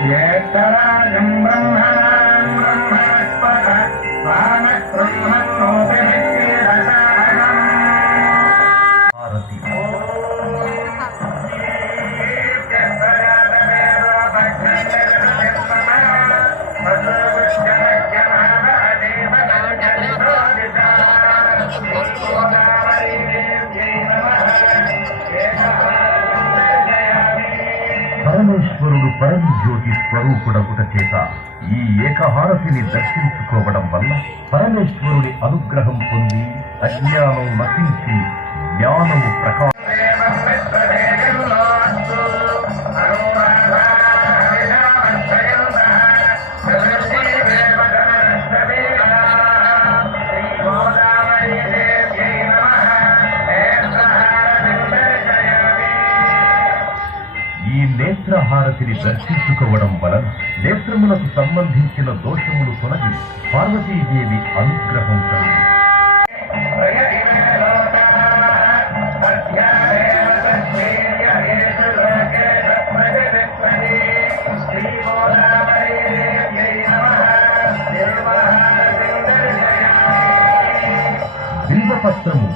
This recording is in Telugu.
ब्रह्मा ब्रह्मस्पत वामः ब्रह्म పరమేశ్వరుడు పరంజ్యోతి స్వరూపుడగుట చేత ఈ ఏకహారతిని దర్శించుకోవడం వల్ల పరమేశ్వరుడి అనుగ్రహం పొంది అజ్ఞానం నశించి జ్ఞానము ప్రకాశం నేత్రహారతిని దర్శించుకోవడం వలన నేత్రములకు సంబంధించిన దోషములు తొలగి పార్వతీదేవి అనుగ్రహం కలిగి. బిల్వపత్రము